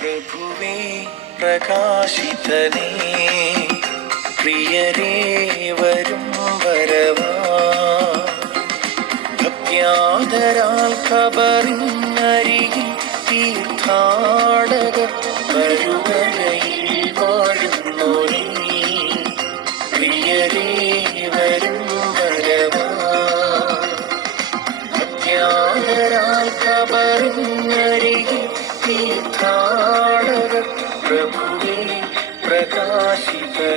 പ്രഭുവേ പ്രകാശിതനേ പ്രിയരേ വരും വരവാ. ഭക്യാദരാൽ കബറിനരികിൽ തീർത്ഥാടകർ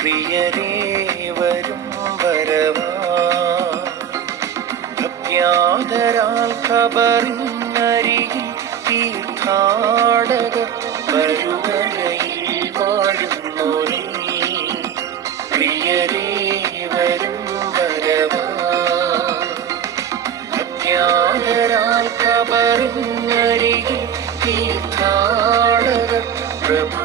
പ്രിയരേ വരും വരവാദരാൽ കബറിനരികിൽ തീർത്ഥാടക വരുവരയിൽ വാഴുന്നു പ്രിയരേ വരും വരവാദരാൽ കബറിനരികിൽ തീർത്ഥാടക പ്രഭു